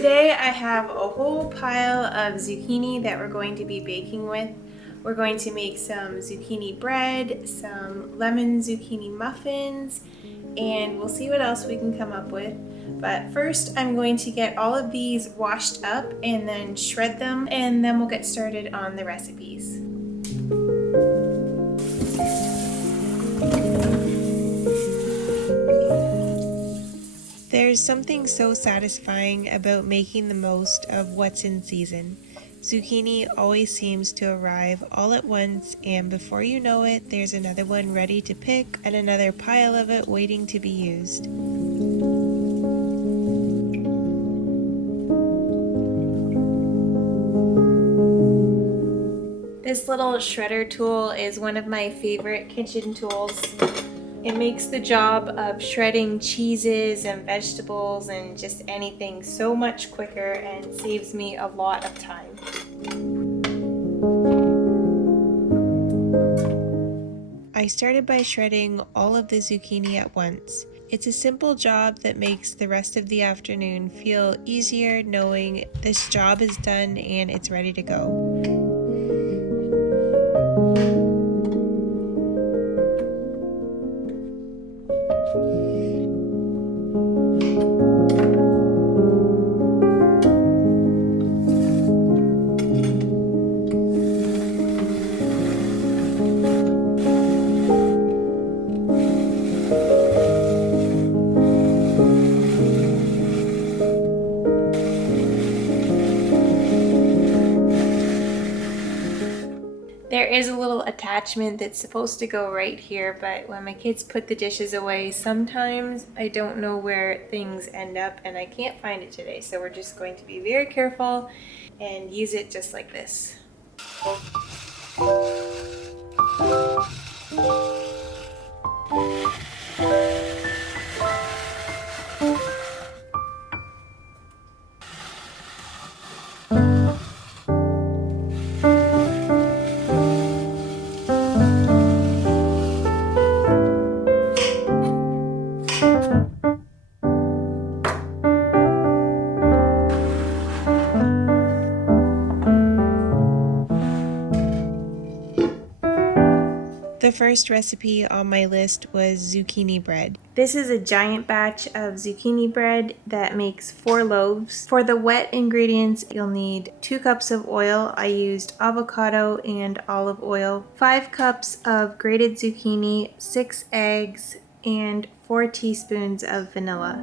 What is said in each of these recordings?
Today I have a whole pile of zucchini that we're going to be baking with. We're going to make some zucchini bread, some lemon zucchini muffins, and we'll see what else we can come up with. But first I'm going to get all of these washed up and then shred them, and then we'll get started on the recipes. There's something so satisfying about making the most of what's in season. Zucchini always seems to arrive all at once, and before you know it, there's another one ready to pick and another pile of it waiting to be used. This little shredder tool is one of my favorite kitchen tools. It makes the job of shredding cheeses and vegetables and just anything so much quicker and saves me a lot of time. I started by shredding all of the zucchini at once. It's a simple job that makes the rest of the afternoon feel easier knowing this job is done and it's ready to go. There is a little attachment that's supposed to go right here, but when my kids put the dishes away, sometimes I don't know where things end up and I can't find it today. So we're just going to be very careful and use it just like this. The first recipe on my list was zucchini bread. This is a giant batch of zucchini bread that makes 4 loaves. For the wet ingredients, you'll need 2 cups of oil. I used avocado and olive oil, 5 cups of grated zucchini, 6 eggs, and 4 teaspoons of vanilla.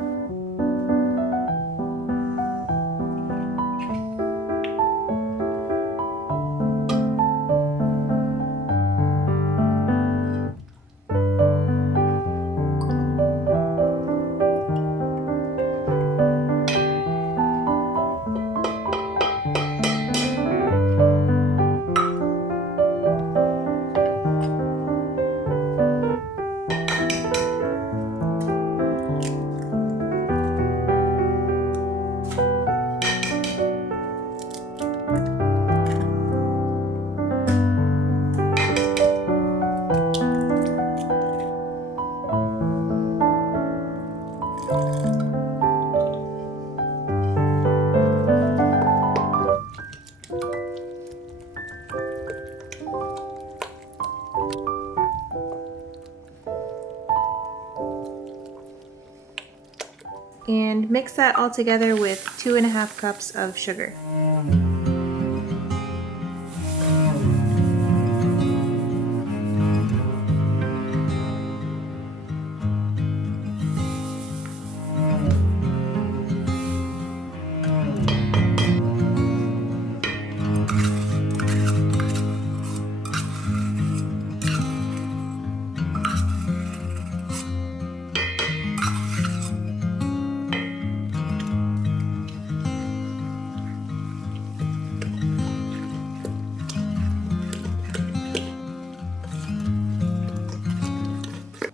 And mix that all together with 2.5 cups of sugar.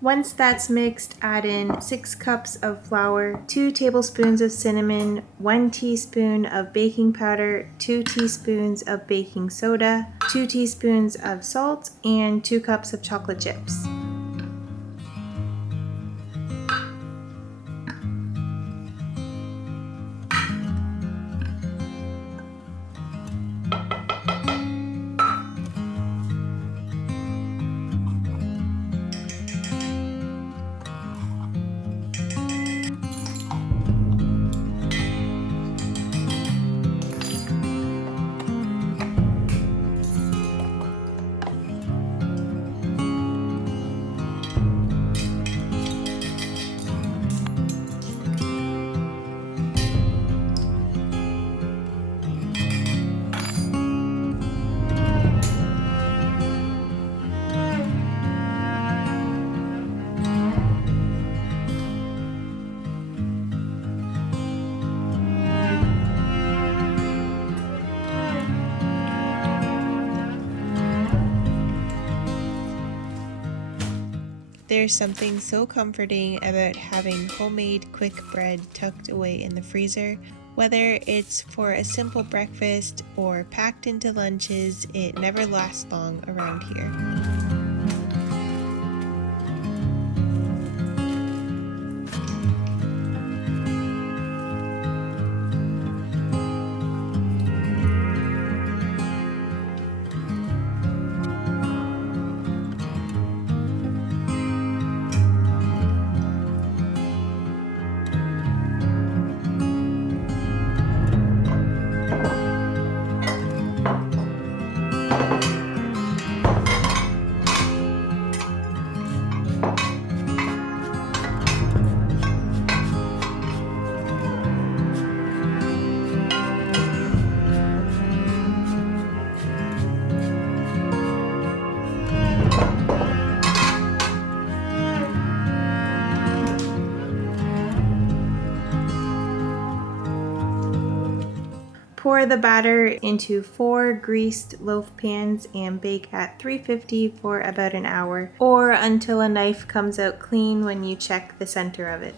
Once that's mixed, add in 6 cups of flour, 2 tablespoons of cinnamon, 1 teaspoon of baking powder, 2 teaspoons of baking soda, 2 teaspoons of salt, and 2 cups of chocolate chips. There's something so comforting about having homemade quick bread tucked away in the freezer. Whether it's for a simple breakfast or packed into lunches, it never lasts long around here. Pour the batter into 4 greased loaf pans and bake at 350 for about an hour, or until a knife comes out clean when you check the center of it.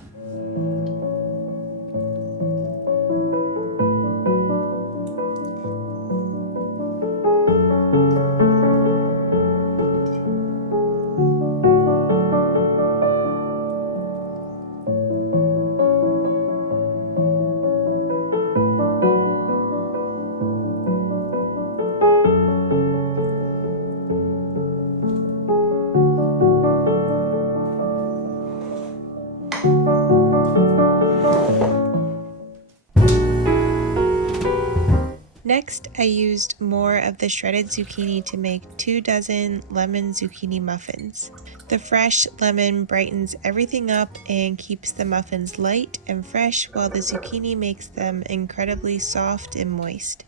Next, I used more of the shredded zucchini to make 2 dozen lemon zucchini muffins. The fresh lemon brightens everything up and keeps the muffins light and fresh, while the zucchini makes them incredibly soft and moist.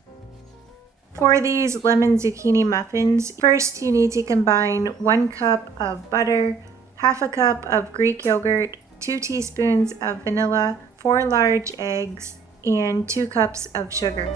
For these lemon zucchini muffins, first you need to combine 1 cup of butter, half a cup of Greek yogurt, 2 teaspoons of vanilla, 4 large eggs, and 2 cups of sugar.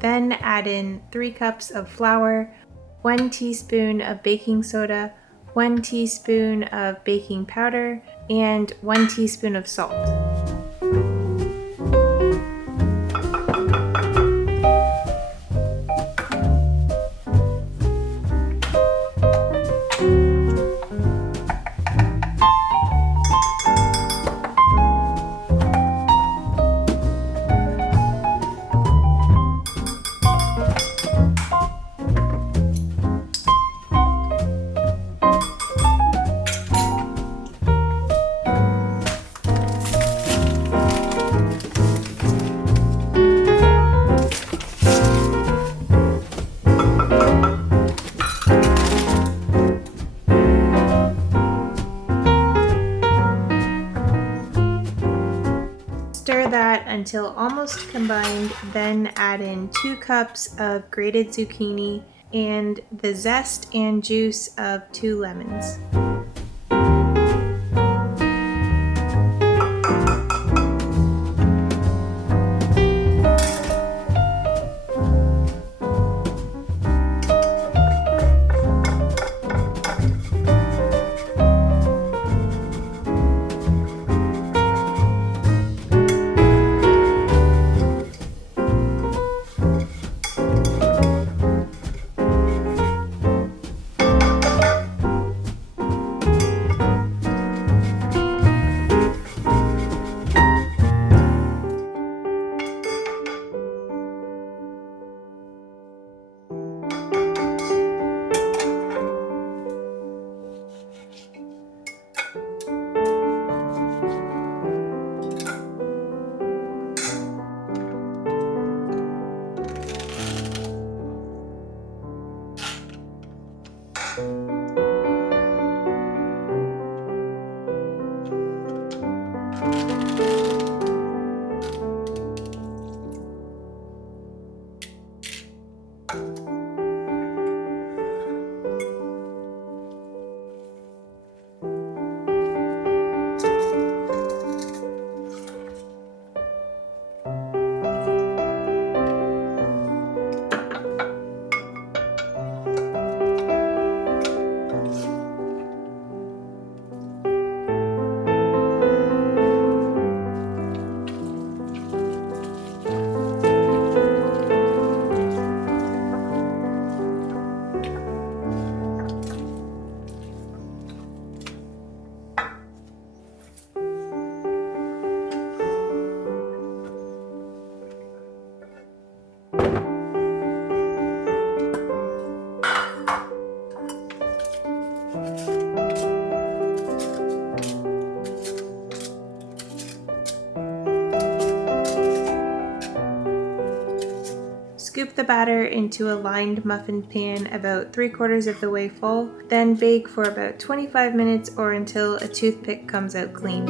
Then add in 3 cups of flour, 1 teaspoon of baking soda, 1 teaspoon of baking powder, and 1 teaspoon of salt. Stir that until almost combined, then add in 2 cups of grated zucchini and the zest and juice of 2 lemons. Scoop the batter into a lined muffin pan about 3/4 of the way full, then bake for about 25 minutes or until a toothpick comes out clean.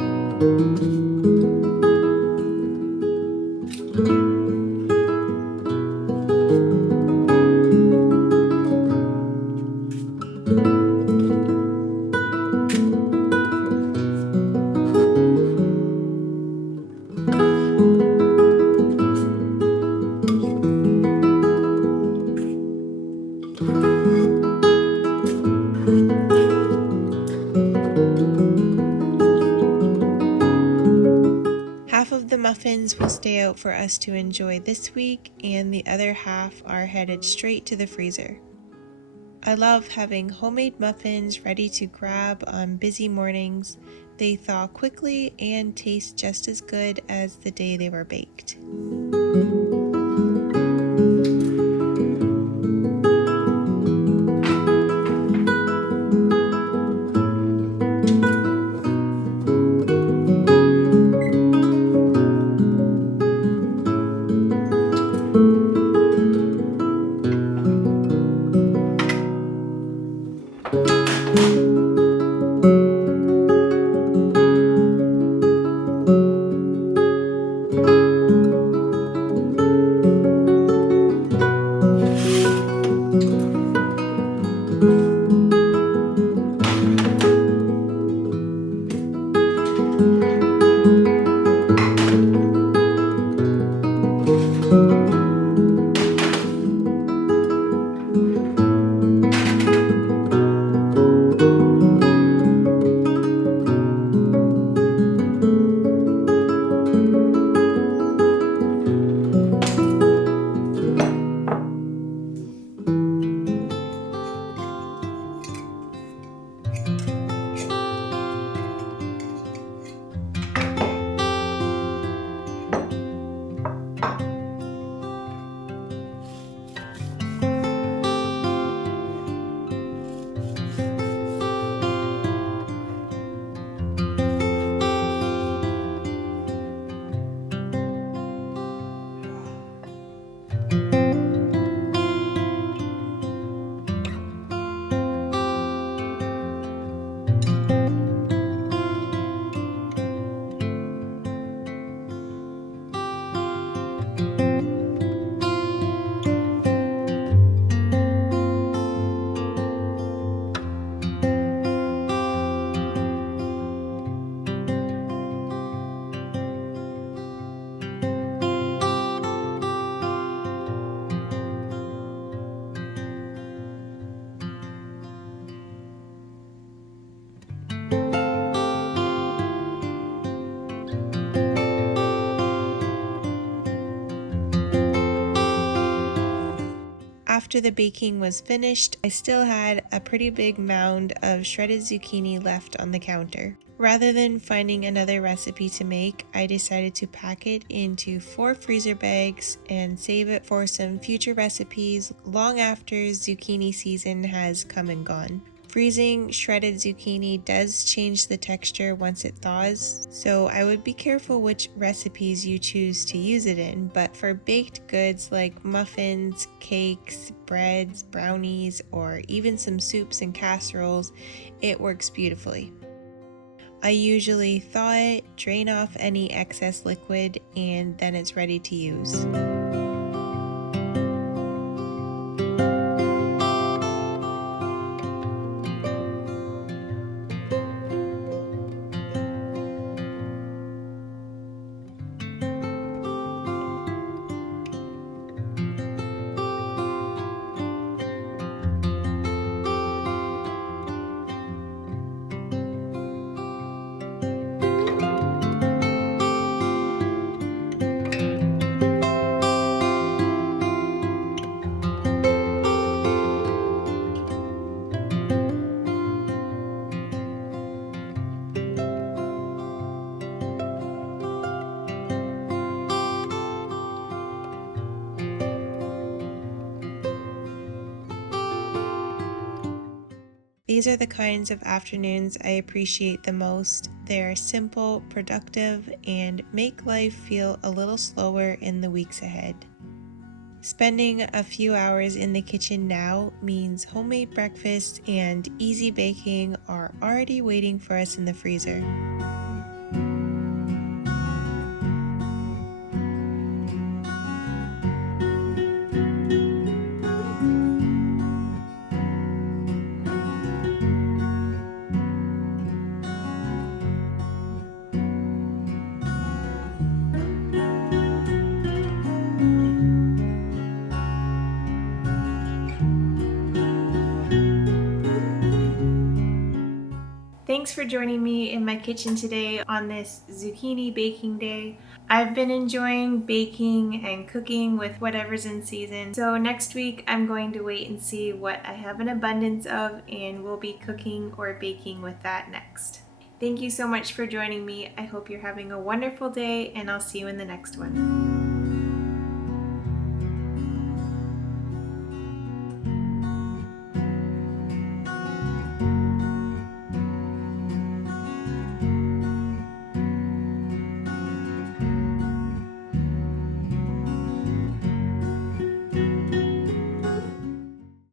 Half of the muffins will stay out for us to enjoy this week, and the other half are headed straight to the freezer. I love having homemade muffins ready to grab on busy mornings. They thaw quickly and taste just as good as the day they were baked. After the baking was finished, I still had a pretty big mound of shredded zucchini left on the counter. Rather than finding another recipe to make, I decided to pack it into 4 freezer bags and save it for some future recipes long after zucchini season has come and gone. Freezing shredded zucchini does change the texture once it thaws, so I would be careful which recipes you choose to use it in, but for baked goods like muffins, cakes, breads, brownies, or even some soups and casseroles, it works beautifully. I usually thaw it, drain off any excess liquid, and then it's ready to use. These are the kinds of afternoons I appreciate the most. They are simple, productive, and make life feel a little slower in the weeks ahead. Spending a few hours in the kitchen now means homemade breakfast and easy baking are already waiting for us in the freezer. Thanks for joining me in my kitchen today on this zucchini baking day. I've been enjoying baking and cooking with whatever's in season. So next week I'm going to wait and see what I have an abundance of, and we'll be cooking or baking with that next. Thank you so much for joining me. I hope you're having a wonderful day, and I'll see you in the next one.